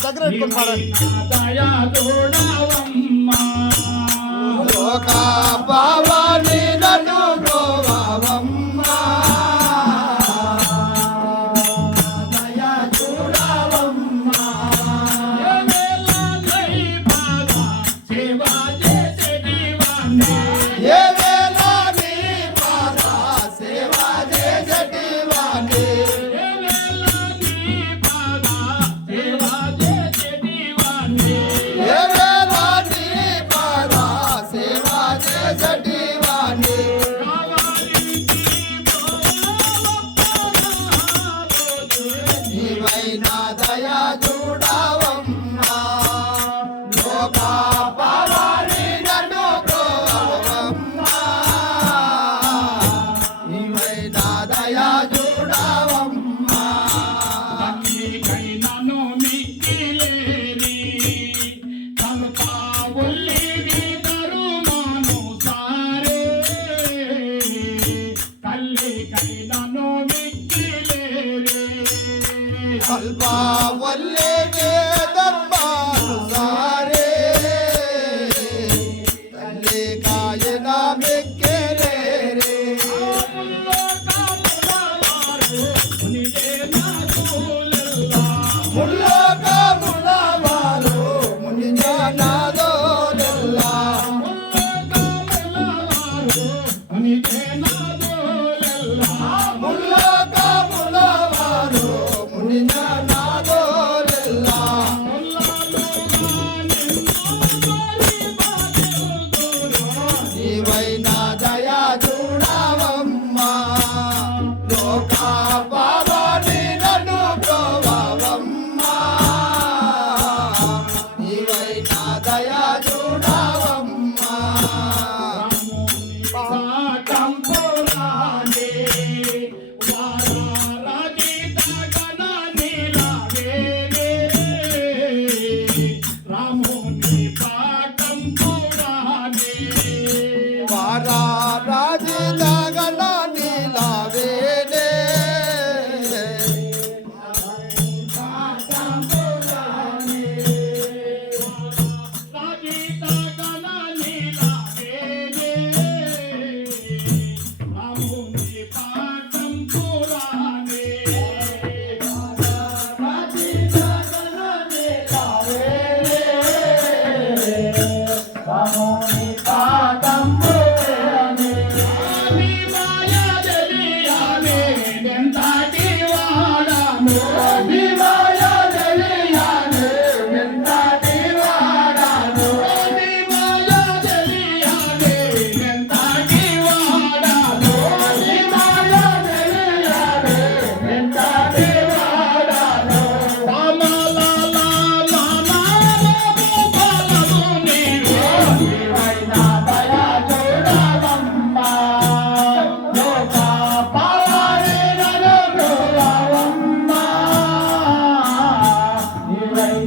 खन You. home.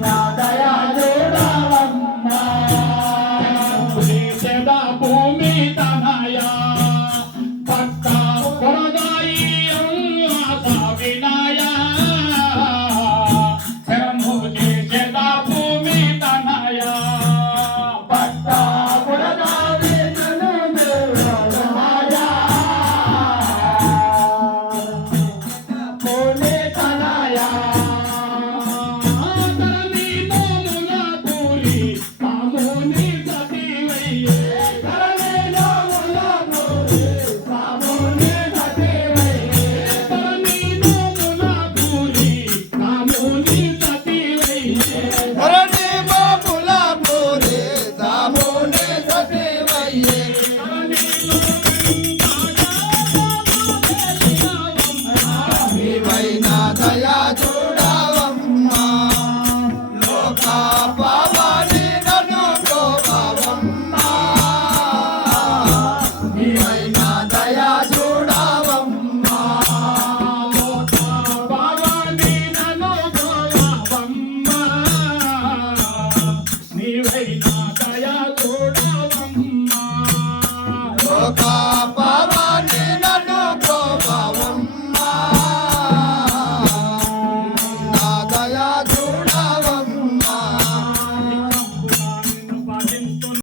nada.